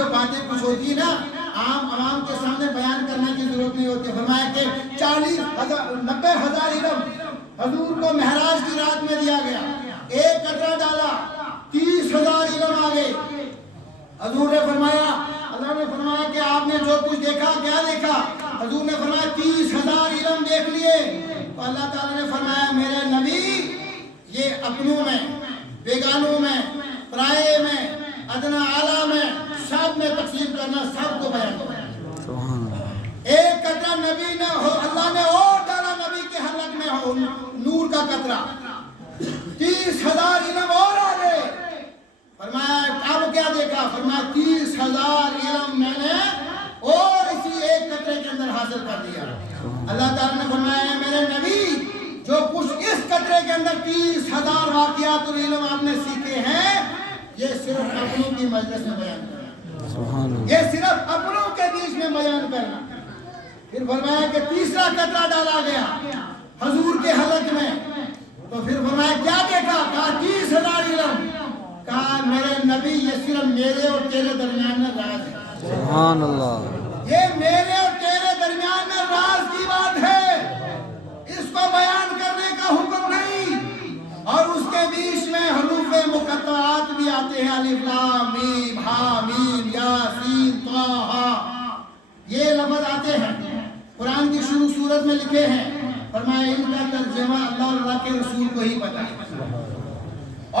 جو باتیں کچھ ہوتی ہے نا عوام کے سامنے بیان کرنے کی ضرورت نہیں ہوتی. فرمایا کہ 90,000 علم حضور کو معراج کی رات میں دیا گیا. ایک قطرہ ڈالا 30,000 علم آ گئے. حضور نے فرمایا, اللہ نے فرمایا کہ آپ نے جو کچھ دیکھا کیا دیکھا؟ حضور نے فرمایا 30,000 علم دیکھ لیے. تو اللہ تعالیٰ نے فرمایا میرے نبی یہ اپنوں میں, بیگانوں میں, پرائے میں, ادنا اعلیٰ میں, سب میں تقسیم کرنا, سب کو بیان کرنا. ایک قطرہ نبی نے ہو, اللہ نے اور ڈالا نبی کے حلق میں ہو نور کا قطرہ, 30,000 علم اور آ گئے. فرمایا اب کیا دیکھا؟ فرمایا 30,000 علم میں نے اور اسی ایک قطرے کے اندر حاصل کر دیا. اللہ تعالیٰ نے فرمایا میرے نبی جو کچھ اس قطرے کے اندر 30,000 واقعات العلم آپ نے سیکھے ہیں یہ صرف اپنوں کی مجلس میں بیان کرنا, یہ صرف اپنوں کے بیچ میں بیان کرنا. پھر فرمایا کہ تیسرا قطرہ ڈالا گیا حضور کے حلق میں. تو پھر فرمایا کیا دیکھا؟ کہا 30,000 علم. کہا میرے نبی یہ صرف میرے اور تیرے درمیان میں راز ہے. سبحان اللہ. یہ میرے اور تیرے درمیان میں راز کی بات ہے, اس کو بیان کرنے کا حکم نہیں. اور اس کے بیچ میں حروف مقطعات بھی آتے ہیں, الف لام میم ہا میم یا سین طہ, یہ لفظ آتے ہیں قرآن کی شروع سورت میں لکھے ہیں. فرمایا ان کا ترجمہ اللہ اور اللہ کے رسول کو ہی پتہ ہے.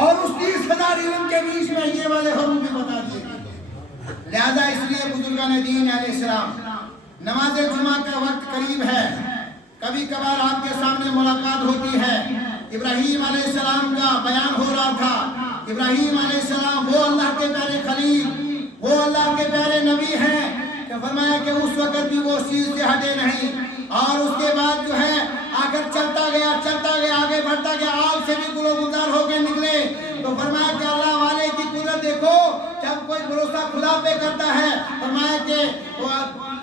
اور اس 30,000 علم کے بیچ میں یہ والے حروف بھی بتا دیے. لہذا اس لیے بزرگان دین علیہ السلام, نماز جمعہ کا وقت قریب ہے, کبھی کبھار آپ کے سامنے ملاقات ہوتی ہے. ابراہیم علیہ السلام کا بیان ہو رہا تھا. ابراہیم علیہ السلام وہ اللہ کے پیارے خلیل, وہ اللہ کے پیارے نبی ہیں کہ فرمایا کہ اس وقت بھی وہ چیز سے ہٹے نہیں. اور اس کے بعد جو ہے آخر چلتا گیا آگے بڑھتا گیا, آگ سے بھی گلو گلزار ہو کے نکلے. تو فرمایا کہ اللہ والے کی قدرت دیکھو, جب کوئی بھروسہ خدا پہ کرتا ہے فرمایا کہ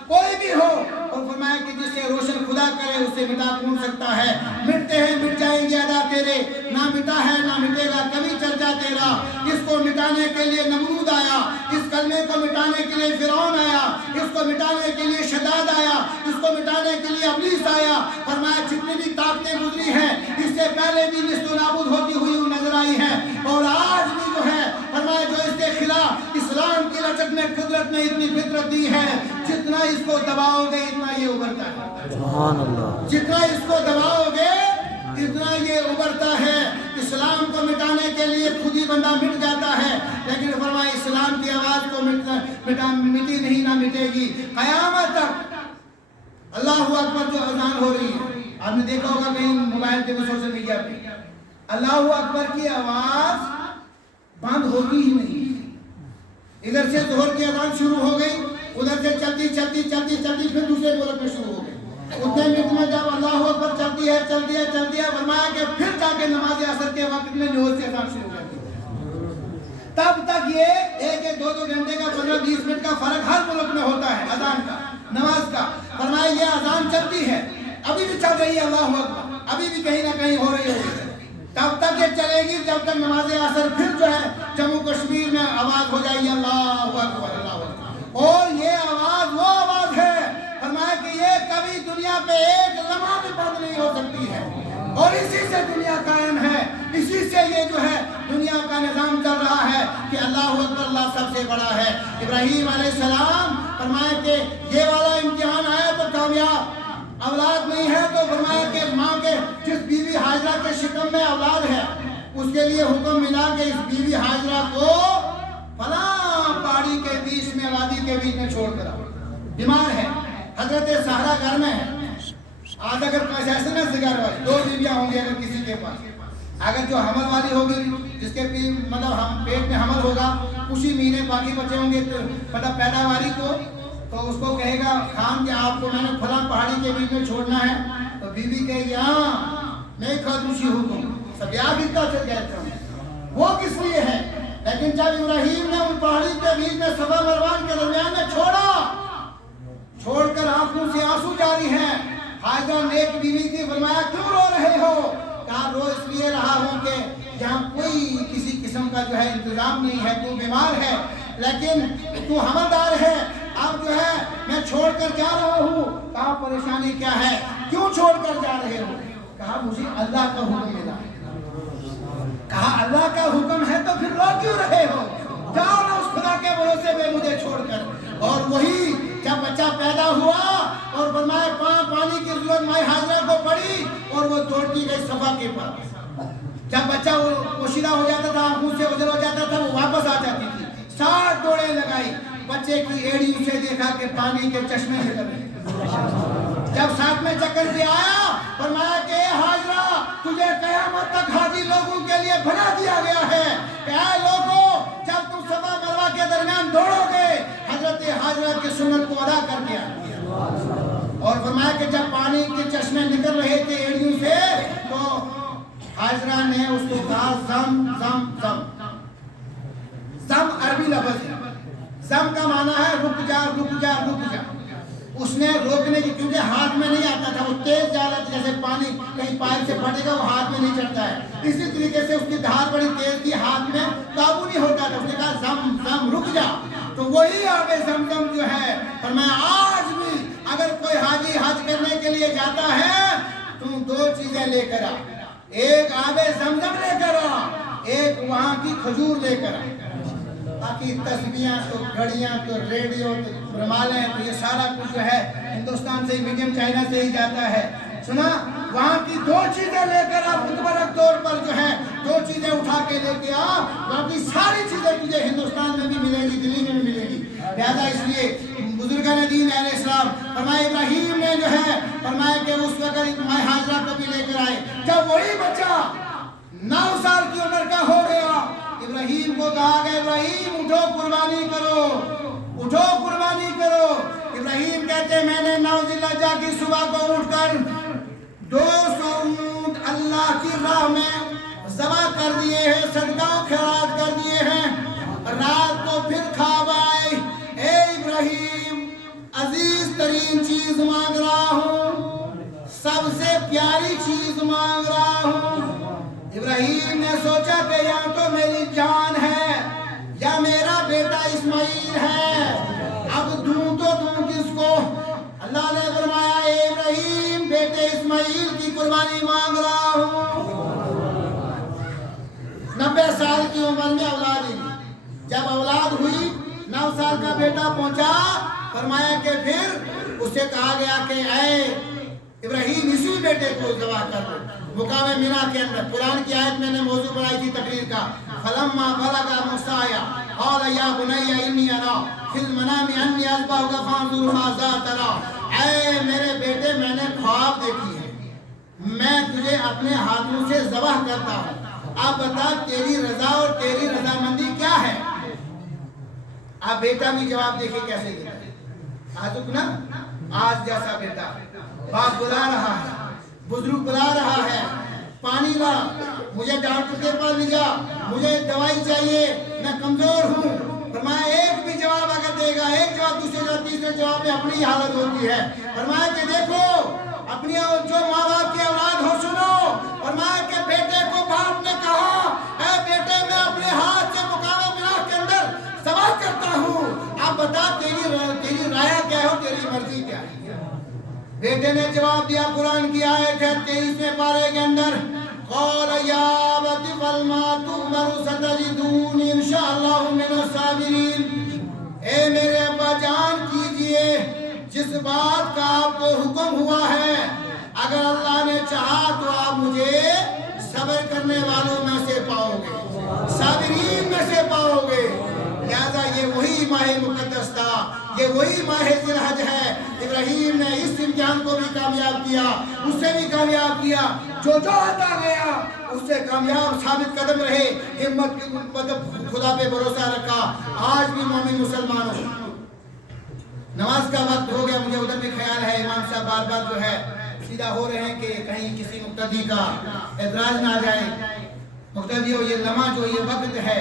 کوئی بھی ہو, اور فرمایا کہ جس سے روشن خدا کرے اس سے مٹا کون سکتا ہے. مٹتے ہیں مٹ جائیں گے ادا تیرے, نہ مٹا ہے نہ مٹے گا کبھی چرچا تیرا. اس کو مٹانے کے لیے نمرود آیا, اس کلمے کو مٹانے کے لیے فرعون آیا, اس کو مٹانے کے لیے شداد آیا, اس کو مٹانے کے لیے ابلیس آیا. فرمایا جتنی بھی طاقتیں گزری ہیں اس سے پہلے بھی نیست و نابود ہوتی ہوئی نظر آئی ہیں, اور آج بھی جو ہے فرمایا جو اس کے خلاف اسلام کی لچک نے قدرت نے اتنی فطرت دی ہے, جتنا اس کو دباؤ گے اتنا یہ ابھرتا ہے. سبحان اللہ. جتنا اس کو دباؤ گے اتنا یہ ابھرتا ہے. اسلام کو مٹانے کے لیے خود ہی بندہ مٹ جاتا ہے, لیکن فرمایا اسلام کی آواز کو مٹی نہیں نہ مٹے گی قیامت تک. اللہ اکبر جو اذان ہو رہی ہے, آپ نے دیکھا ہوگا کہیں موبائل پہ سوشل میڈیا پہ, اللہ اکبر کی آواز بند ہوتی ہی نہیں. ادھر سے ظہر کی اذان شروع ہو گئی, ادھر سے چلتی پھر دوسرے ملک میں شروع ہو گئی. اتنے منٹ میں جب اللہ اکبر چلتی ہے فرمایا کہ پھر جا کے نماز عصر کے وقت میں جوہر سے اذان شروع کرتی ہے. تب تک یہ ایک 2 گھنٹے کا 15-20 منٹ کا فرق ہر ملک میں ہوتا ہے اذان کا, نماز کا. فرمایا یہ اذان چلتی ہے, ابھی بھی چل رہی ہے اللہ اکبر, ابھی بھی کہیں نہ کہیں ہو رہی ہوگی. تب تک یہ چلے گی جب تک نماز عصر پھر جو ہے جموں کشمیر میں آواز ہو جائے گی اللہ اکبر اللہ اکبر. اور یہ آواز وہ آواز ہے فرمایا کہ یہ کبھی دنیا پہ ایک لمحہ بھی بند نہیں ہو سکتی ہے, اور اسی سے دنیا قائم ہے, اسی سے یہ جو ہے دنیا کا نظام چل رہا ہے کہ اللہ اکبر اللہ سب سے بڑا ہے. ابراہیم علیہ السلام فرمایا کہ یہ والا امتحان آیا تو کامیاب, اولاد نہیں ہے تو فرمایا کہ ماں کے جس بیوی حاجرہ کے شکم میں اولاد ہے اس کے لیے حکم ملا کہ اس بیوی حاجرہ کو فلاں پہاڑی کے بیچ میں وادی کے بیچ میں چھوڑ کر, بیمار ہے, حضرت سہرا گھر میں ہے. آج اگر ایسے نا سگار والی 2 بیویاں ہوں گی اگر کسی کے پاس, اگر جو حمل والی ہوگی جس کے مطلب پیٹ میں حمل ہوگا اسی مہینے باقی بچے ہوں گے مطلب پیداواری کو, تو اس کو کہے گا خان کہ آپ کو میں نے فلاں پہاڑی کے بیچ میں چھوڑنا ہے. تو بیوی کہے گی ہاں میں خاموشی حکم سب یاد بھی چل گیا وہ کس لیے ہے. لیکن جب ابراہیم نے ان پہاڑی کے بیچ میں صفا مروہ کے درمیان میں چھوڑ کر آنکھوں سے آنسو جاری ہیں. حاجرہ نیک بیوی تھی, فرمایا کیوں رو رہے ہو؟ کہا رو اس لیے رہا ہوں کہ یہاں کوئی کسی قسم کا جو ہے انتظام نہیں ہے, تو بیمار ہے. لیکن تو حملدار ہے، اب جو ہے میں چھوڑ کر جا رہا ہوں۔ کہا پریشانی کیا ہے، کیوں چھوڑ کر جا رہے ہو؟ کہا مجھے اللہ کا حکم ملا۔ کہا اللہ کا حکم ہے تو پھر رو کیوں رہے ہو؟ جاؤ نا اس خدا کے بھروسے میں مجھے چھوڑ کر۔ اور وہی جب بچہ پیدا ہوا اور فرمایا پانی کی ضرورت مائی حاضرہ کو پڑی اور وہ دوڑتی گئی صفا کے پاس۔ جب بچہ پوشیدہ ہو جاتا تھا، آنکھوں سے اوجھل ہو جاتا تھا، وہ واپس آ جاتی تھی۔ 7 دوڑیں لگائی، بچے کی ایڑی اسے دیکھا کہ پانی کے چشمے نکل رہے۔ جب 7ویں چکر پہ آیا فرمایا کہ اے حاضرہ، تجھے قیامت تک حاجی لوگوں کے لیے بنا دیا گیا ہے کہ اے لوگوں، جب تم صفا مروہ کے درمیان دوڑو گے حضرت حاضرہ کی سنت کو ادا کر دیا۔ اور فرمایا کہ جب پانی کے چشمے نکل رہے تھے ایڑیوں سے تو حاضرہ نے اس کو کہا زم زم زم۔ زم عربی لفظ ہے، زم کا معنی ہے رک جا رک جا رک جا۔ اس نے روکنے کی، کیونکہ ہاتھ میں نہیں آتا تھا، وہ تیز جا رہا تھا، جیسے پانی کہیں پائپ سے پھٹے گا وہ ہاتھ میں نہیں چڑھتا ہے، اسی طریقے سے اس کی دھار بڑی تیز تھی، ہاتھ میں قابو نہیں ہوتا تھا۔ اس نے کہا زم زم رک جا۔ تو وہی آب زمزم جو ہے فرمایا آج بھی اگر کوئی حاجی حج کرنے کے لیے جاتا ہے تو 2 چیزیں لے کر آ، ایک آب زمزم لے کر آ، ایک وہاں کی کھجور لے کر آ، باقی تسبیحاں تو گھڑیاں تو ریڈیو تو رومالیں تو یہ سارا کچھ جو ہے ہندوستان سے میڈیم چائنا سے ہی جاتا ہے۔ سنا، وہاں کی 2 چیزیں لے کر آپ متبرک طور پر جو ہے 2 چیزیں اٹھا کے لے کے آ، باقی ساری چیزیں تجھے ہندوستان میں بھی ملے گی، دلی میں بھی ملے گی۔ لہذا اس لیے بزرگان دین اہل اسلام فرمایا ابراہیم نے جو ہے فرمایا کہ اس وقت مائی حاضرہ کو بھی لے کر آئے۔ جب وہی بچہ 9 سال کی عمر کا ہو گیا، ابراہیم کو کہا گیا ابراہیم اٹھو قربانی کرو، اٹھو قربانی کرو۔ ابراہیم کہتے ہیں میں نے 9 ذی الحجہ کی صبح کو اٹھ کر 200 اونٹ اللہ کی راہ میں ذبح کر دیے ہیں، صدقہ و خیرات کر دیے ہیں۔ رات کو پھر خواب آئے، اے ابراہیم عزیز ترین چیز مانگ رہا ہوں، سب سے پیاری چیز مانگ رہا ہوں۔ ابراہیم نے سوچا کہ یا تو میری جان ہے یا میرا بیٹا اسماعیل ہے، اب دوں تو دوں کس کو؟ اللہ نے فرمایا اے ابراہیم بیٹے اسماعیل کی قربانی مانگ رہا ہوں۔ 90 سال کی عمر میں اولاد ہوئی، جب اولاد ہوئی 9 سال کا بیٹا پہنچا، فرمایا کہ پھر اسے کہا گیا کہ اے ابراہیم اسی بیٹے کو ذبح کر دو۔ مقام مینا کے اندر قرآن کی آیت میں نے موضوع بنائی تھی تقریر کا، فلما بلغ موسیٰ قال یا بنی انی ارا فی المنام انی اذبحک فانظر ماذا تری۔ اے میرے بیٹے میں نے خواب دیکھی ہے، میں تجھے اپنے ہاتھوں سے ذبح کرتا ہوں، اب بتا تیری رضا اور تیری رضامندی کیا ہے؟ آپ بیٹا بھی جواب دیکھیں کیسے دیتا ہے، آج نا آج جیسا بیٹا، باپ بلا رہا ہے، بزرگ بلا رہا ہے، پانی لا، مجھے ڈاکٹر کے پاس لے جا، مجھے دوائی چاہیے، میں کمزور ہوں۔ فرمایا ایک بھی جواب اگر دے گا، ایک جواب دوسرے جواب تیسرے جواب میں اپنی حالت ہوتی ہے۔ فرمایا کہ دیکھو اپنی جو ماں باپ کی اولاد ہو سنو، فرمایا کہ بیٹے کو باپ نے کہا اے بیٹے میں اپنے ہاتھ سے مقام مینا کے اندر ذبح کرتا ہوں، اب بتا تیری رائے کیا ہو، تیری مرضی کیا ہے؟ بیٹے نے جواب دیا، قرآن کی آیت ہے 23ویں پارے کے اندر، قال یا ابت افعل ما تؤمر ستجدونی انشاءاللہ من الصابرین۔ اے میرے ابا جان کیجئے جس بات کا آپ کو حکم ہوا ہے، اگر اللہ نے چاہا تو آپ مجھے صبر کرنے والوں میں سے پاؤ گے، صابرین میں سے پاؤ گے۔ لہذا یہ وہی ماہ مقدس تھا، یہ وہی ماہ ذی الحج ہے۔ ابراہیم نے اس امتحان کو بھی کامیاب کیا، اس سے بھی کامیاب کیا، جو آتا گیا اس سے کامیاب ثابت قدم رہے، ہمت مطلب خدا پہ بھروسہ رکھا۔ آج بھی مومن مسلمانوں، نماز کا وقت ہو گیا، مجھے ادھر بھی خیال ہے امام صاحب بار بار جو ہے سیدھا ہو رہے ہیں کہ کہیں کسی مقتدی کا اعتراض نہ آ جائے۔ مقتدی ہو، یہ نماز جو یہ وقت ہے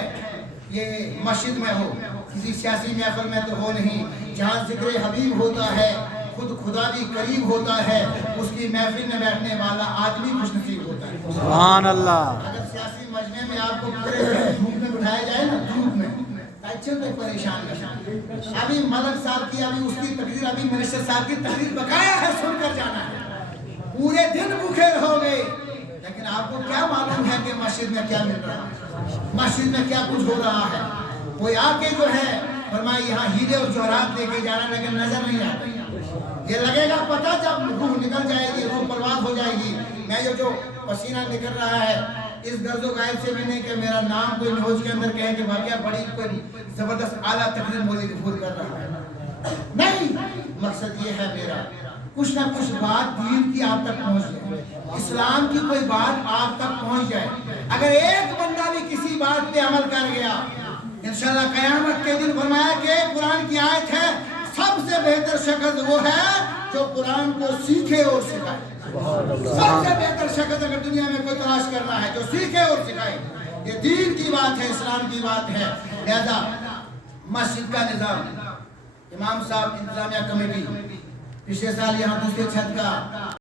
یہ مسجد میں ہو، کسی سیاسی محفل میں تو ہو نہیں، جہاں ذکر حبیب ہوتا ہے، خود خدا بھی قریب ہوتا ہے، اس کی محفل میں بیٹھنے والا آدمی خوش نصیب ہوتا ہے۔ سبحان اللہ۔ اگر سیاسی مجمع میں آپ کو پورے دھوپ میں بٹھایا جائے نا، دھوپ میں، اچھا تو پریشان کرنا ابھی ملک صاحب کی ابھی اس کی تقریر ابھی منسٹر صاحب کی تقریر بقایا ہے سن کر جانا ہے پورے دن بھوکے رہو گے لیکن آپ کو کیا معلوم ہے کہ مسجد میں کیا مل رہا ہے مسجد میں کیا کچھ ہو رہا ہے کوئی آ کے جو ہے فرمائے یہاں ہیرے اور جوہرات لے کے جانا لیکن نظر نہیں آتا یہ لگے گا پتہ جب روح نکل جائے گی روح پرواز ہو جائے گی میں جو پسینہ نکل رہا ہے اس غرض و غائب سے بھی نہیں کہ میرا نام کوئی نیوز کے اندر کہیں کہ واقعہ بڑی کوئی زبردست اعلیٰ تقریر مولوی غفور کر رہا ہے نہیں مقصد یہ ہے میرا کچھ نہ کچھ بات دین کی آپ تک پہنچ جائے اسلام کی کوئی بات آپ تک پہنچ جائے اگر ایک بندہ بھی کسی بات پہ عمل کر گیا انشاءاللہ قیامت کے دن فرمایا کہ قرآن کی آیت ہے سب سے بہتر شخص وہ ہے جو قرآن کو سیکھے اور سکھائے سب سے بہتر شخص اگر دنیا میں کوئی تلاش کرنا ہے جو سیکھے اور سکھائے یہ دین کی بات ہے اسلام کی بات ہے لہذا مسجد کا نظام امام صاحب انتظامیہ کمیٹی پچھلے سال یہاں دوسرے چھت کا